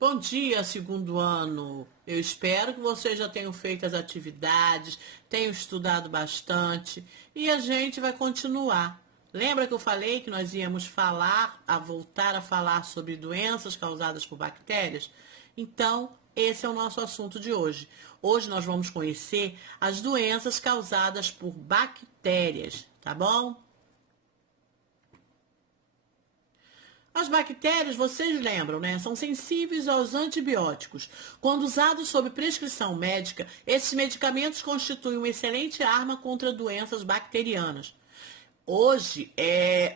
Bom dia, segundo ano. Eu espero que vocês já tenham feito as atividades, tenham estudado bastante e a gente vai continuar. Lembra que eu falei que nós íamos voltar a falar sobre doenças causadas por bactérias? Então, esse é o nosso assunto de hoje. Hoje nós vamos conhecer as doenças causadas por bactérias, tá bom? As bactérias, vocês lembram, né? São sensíveis aos antibióticos. Quando usados sob prescrição médica, esses medicamentos constituem uma excelente arma contra doenças bacterianas. Hoje,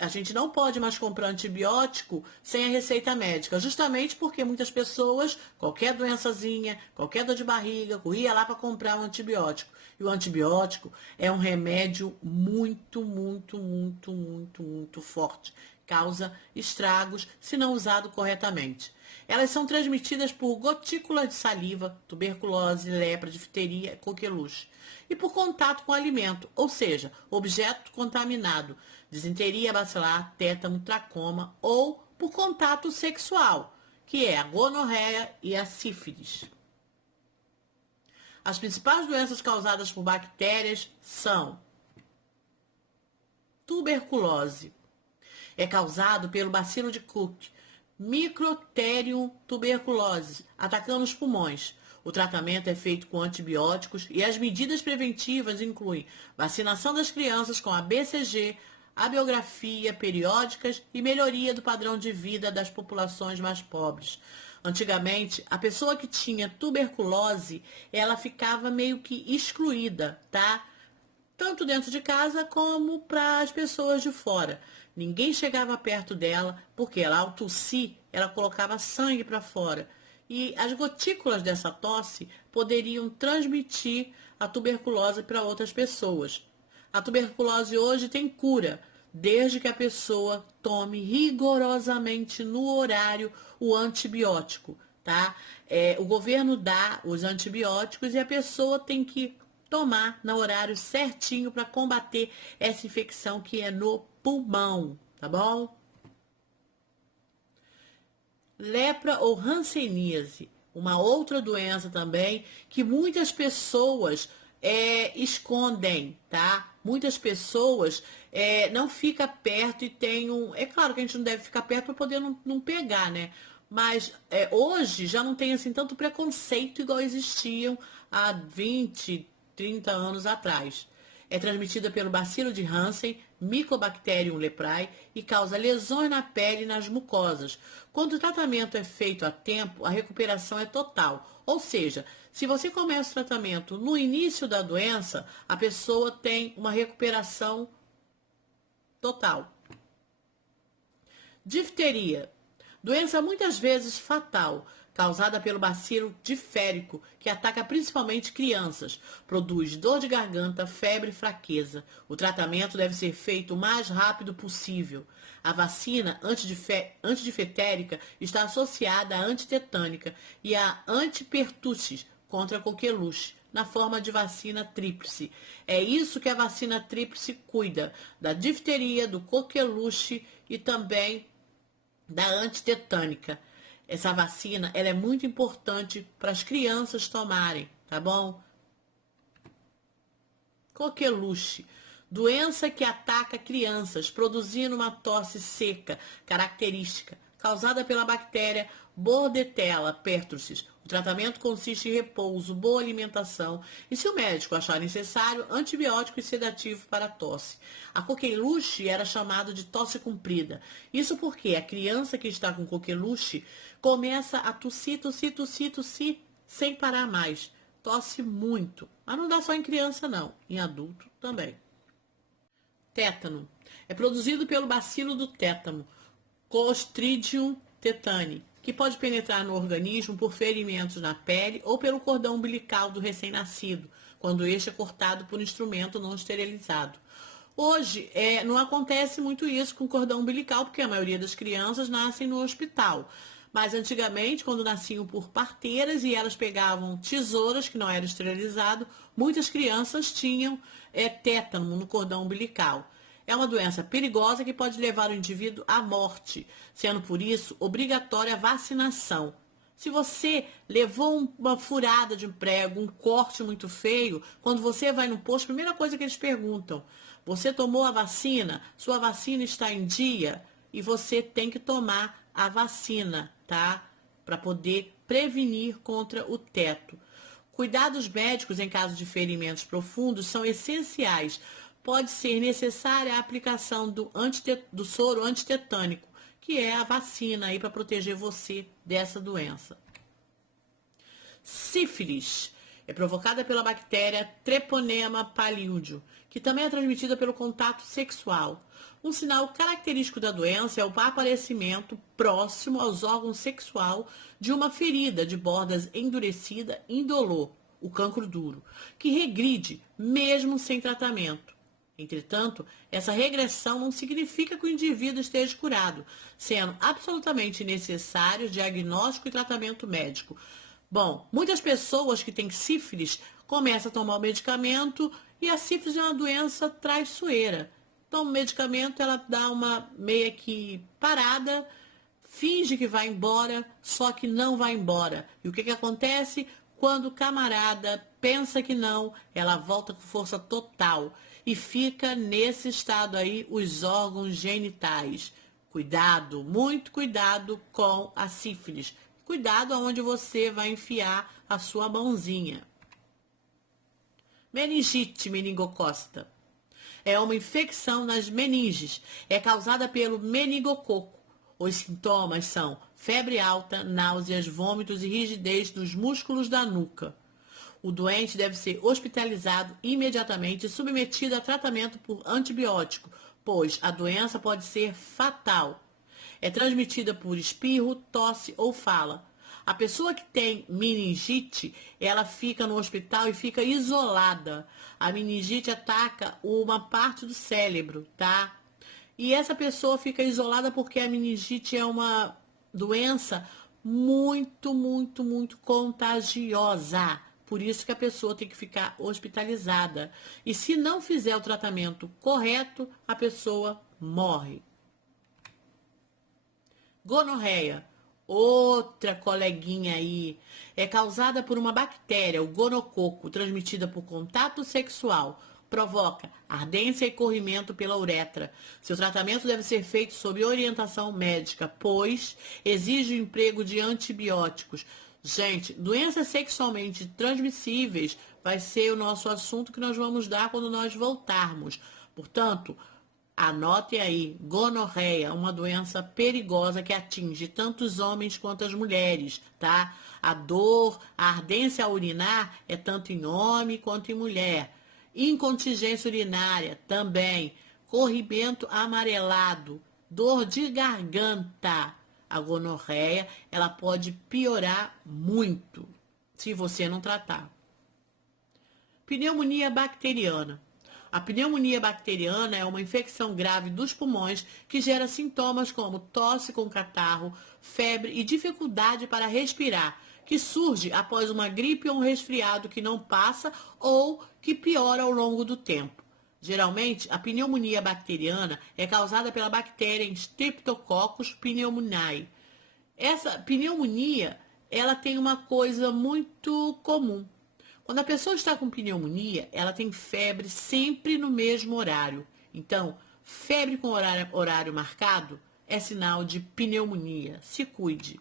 a gente não pode mais comprar antibiótico sem a receita médica, justamente porque muitas pessoas, qualquer doençazinha, qualquer dor de barriga, corria lá para comprar um antibiótico. E o antibiótico é um remédio muito forte. Causa estragos se não usado corretamente. Elas são transmitidas por gotículas de saliva, tuberculose, lepra, difteria, coqueluche. E por contato com alimento, ou seja, objeto contaminado, disenteria bacilar, tétano, tracoma, ou por contato sexual, que é a gonorreia e a sífilis. As principais doenças causadas por bactérias são tuberculose. É causado pelo bacilo de Koch, Microtherium tuberculosis, atacando os pulmões. O tratamento é feito com antibióticos e as medidas preventivas incluem vacinação das crianças com a BCG, a biografia periódicas e melhoria do padrão de vida das populações mais pobres. Antigamente, a pessoa que tinha tuberculose, ela ficava meio que excluída, tá? Tanto dentro de casa como para as pessoas de fora. Ninguém chegava perto dela, porque ela, ao tossir, ela colocava sangue para fora. E as gotículas dessa tosse poderiam transmitir a tuberculose para outras pessoas. A tuberculose hoje tem cura, desde que a pessoa tome rigorosamente no horário o antibiótico, tá? O governo dá os antibióticos e a pessoa tem que tomar no horário certinho para combater essa infecção que é no pulmão, tá bom? Lepra ou hanseníase, uma outra doença também que muitas pessoas escondem, tá? Muitas pessoas não ficam perto e tem um... É claro que a gente não deve ficar perto para poder não pegar, né? Mas hoje já não tem assim tanto preconceito igual existiam há 20, 30 anos atrás. É transmitida pelo bacilo de Hansen, Mycobacterium leprae, e causa lesões na pele e nas mucosas. Quando o tratamento é feito a tempo, a recuperação é total. Ou seja, se você começa o tratamento no início da doença, a pessoa tem uma recuperação total. Difteria. Doença muitas vezes fatal, causada pelo bacilo diférico, que ataca principalmente crianças. Produz dor de garganta, febre e fraqueza. O tratamento deve ser feito o mais rápido possível. A vacina antidifetérica está associada à antitetânica e à antipertussis contra a coqueluche, na forma de vacina tríplice. É isso que a vacina tríplice cuida, da difteria, do coqueluche e também da antitetânica. Essa vacina, ela é muito importante para as crianças tomarem, tá bom? Coqueluche. Doença que ataca crianças, produzindo uma tosse seca, característica, causada pela bactéria Bordetella pertussis. O tratamento consiste em repouso, boa alimentação e, se o médico achar necessário, antibiótico e sedativo para a tosse. A coqueluche era chamada de tosse comprida. Isso porque a criança que está com coqueluche começa a tossir, sem parar mais. Tosse muito. Mas não dá só em criança, não. Em adulto também. Tétano. É produzido pelo bacilo do tétano, Clostridium tetani, que pode penetrar no organismo por ferimentos na pele ou pelo cordão umbilical do recém-nascido, quando este é cortado por instrumento não esterilizado. Hoje, não acontece muito isso com o cordão umbilical, porque a maioria das crianças nascem no hospital. Mas antigamente, quando nasciam por parteiras e elas pegavam tesouras que não eram esterilizadas, muitas crianças tinham tétano no cordão umbilical. É uma doença perigosa que pode levar o indivíduo à morte, sendo por isso obrigatória a vacinação. Se você levou uma furada de prego, um corte muito feio, quando você vai no posto, a primeira coisa que eles perguntam: você tomou a vacina? Sua vacina está em dia? E você tem que tomar a vacina, tá? Para poder prevenir contra o teto. Cuidados médicos em caso de ferimentos profundos são essenciais. Pode ser necessária a aplicação do soro antitetânico, que é a vacina aí para proteger você dessa doença. Sífilis é provocada pela bactéria Treponema pallidum, que também é transmitida pelo contato sexual. Um sinal característico da doença é o aparecimento próximo aos órgãos sexual de uma ferida de bordas endurecida indolor, o cancro duro, que regride mesmo sem tratamento. Entretanto, essa regressão não significa que o indivíduo esteja curado, sendo absolutamente necessário diagnóstico e tratamento médico. Bom, muitas pessoas que têm sífilis começam a tomar o medicamento e a sífilis é uma doença traiçoeira. Toma o medicamento, ela dá uma meia que parada, finge que vai embora, só que não vai embora. E o que acontece? Quando o camarada pensa que não, ela volta com força total e fica nesse estado aí os órgãos genitais. Cuidado, muito cuidado com a sífilis. Cuidado aonde você vai enfiar a sua mãozinha. Meningite meningocócita. É uma infecção nas meninges. É causada pelo meningococo. Os sintomas são febre alta, náuseas, vômitos e rigidez dos músculos da nuca. O doente deve ser hospitalizado imediatamente e submetido a tratamento por antibiótico, pois a doença pode ser fatal. É transmitida por espirro, tosse ou fala. A pessoa que tem meningite, ela fica no hospital e fica isolada. A meningite ataca uma parte do cérebro, tá? E essa pessoa fica isolada porque a meningite é uma doença muito contagiosa. Por isso que a pessoa tem que ficar hospitalizada. E se não fizer o tratamento correto, a pessoa morre. Gonorreia, outra coleguinha aí, é causada por uma bactéria, o gonococo, transmitida por contato sexual. Provoca ardência e corrimento pela uretra. Seu tratamento deve ser feito sob orientação médica, pois exige o emprego de antibióticos. Gente, doenças sexualmente transmissíveis vai ser o nosso assunto que nós vamos dar quando nós voltarmos. Portanto, anote aí, gonorreia, uma doença perigosa que atinge tanto os homens quanto as mulheres, tá? A dor, a ardência urinar é tanto em homem quanto em mulher. Incontingência urinária também. Corrimento amarelado, dor de garganta. A gonorreia, ela pode piorar muito se você não tratar. Pneumonia bacteriana. A pneumonia bacteriana é uma infecção grave dos pulmões que gera sintomas como tosse com catarro, febre e dificuldade para respirar, que surge após uma gripe ou um resfriado que não passa ou que piora ao longo do tempo. Geralmente, a pneumonia bacteriana é causada pela bactéria Streptococcus pneumoniae. Essa pneumonia, ela tem uma coisa muito comum. Quando a pessoa está com pneumonia, ela tem febre sempre no mesmo horário. Então, febre com horário marcado é sinal de pneumonia. Se cuide.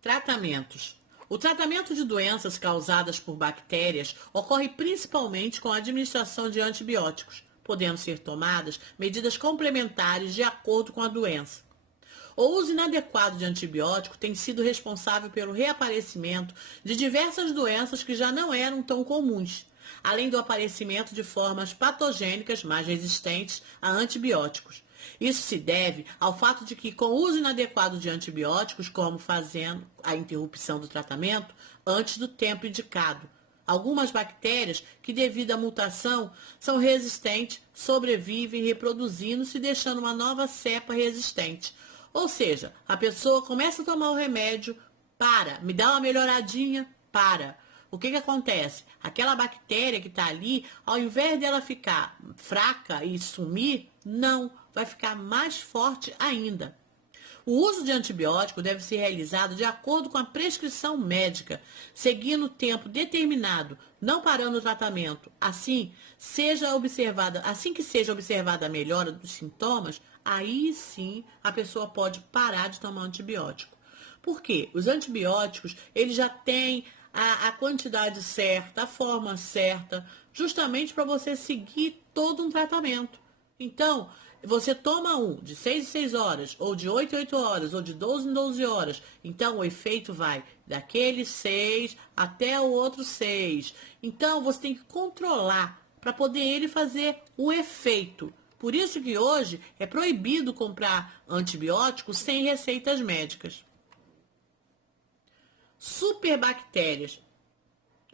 Tratamentos. O tratamento de doenças causadas por bactérias ocorre principalmente com a administração de antibióticos, podendo ser tomadas medidas complementares de acordo com a doença. O uso inadequado de antibiótico tem sido responsável pelo reaparecimento de diversas doenças que já não eram tão comuns, além do aparecimento de formas patogênicas mais resistentes a antibióticos. Isso se deve ao fato de que, com o uso inadequado de antibióticos, como fazendo a interrupção do tratamento antes do tempo indicado, algumas bactérias que, devido à mutação, são resistentes, sobrevivem reproduzindo-se e deixando uma nova cepa resistente. Ou seja, a pessoa começa a tomar o remédio, me dá uma melhoradinha, para. O que acontece? Aquela bactéria que está ali, ao invés dela ficar fraca e sumir, não, vai ficar mais forte ainda. O uso de antibiótico deve ser realizado de acordo com a prescrição médica, seguindo o tempo determinado, não parando o tratamento. Assim que seja observada a melhora dos sintomas, aí sim a pessoa pode parar de tomar antibiótico. Por quê? Os antibióticos, eles já têm a quantidade certa, a forma certa, justamente para você seguir todo um tratamento. Então, você toma um de 6 em 6 horas, ou de 8 em 8 horas, ou de 12 em 12 horas. Então, o efeito vai daquele 6 até o outro 6. Então, você tem que controlar para poder ele fazer o efeito. Por isso que hoje é proibido comprar antibióticos sem receitas médicas. Superbactérias.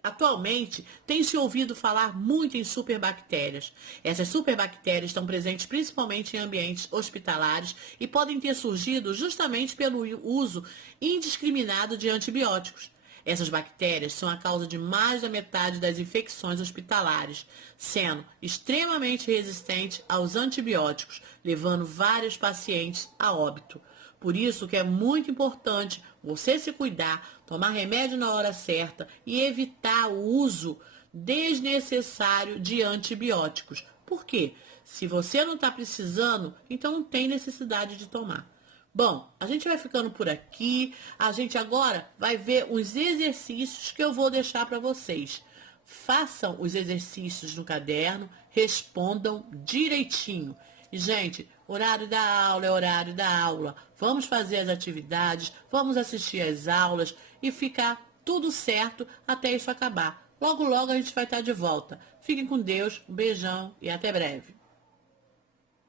Atualmente, tem-se ouvido falar muito em superbactérias. Essas superbactérias estão presentes principalmente em ambientes hospitalares e podem ter surgido justamente pelo uso indiscriminado de antibióticos. Essas bactérias são a causa de mais da metade das infecções hospitalares, sendo extremamente resistentes aos antibióticos, levando vários pacientes a óbito. Por isso que é muito importante você se cuidar, tomar remédio na hora certa e evitar o uso desnecessário de antibióticos. Por quê? Se você não está precisando, então não tem necessidade de tomar. Bom, a gente vai ficando por aqui. A gente agora vai ver os exercícios que eu vou deixar para vocês. Façam os exercícios no caderno, respondam direitinho. E, gente, horário da aula é horário da aula. Vamos fazer as atividades, vamos assistir às aulas e ficar tudo certo até isso acabar. Logo, logo a gente vai estar de volta. Fiquem com Deus, um beijão e até breve.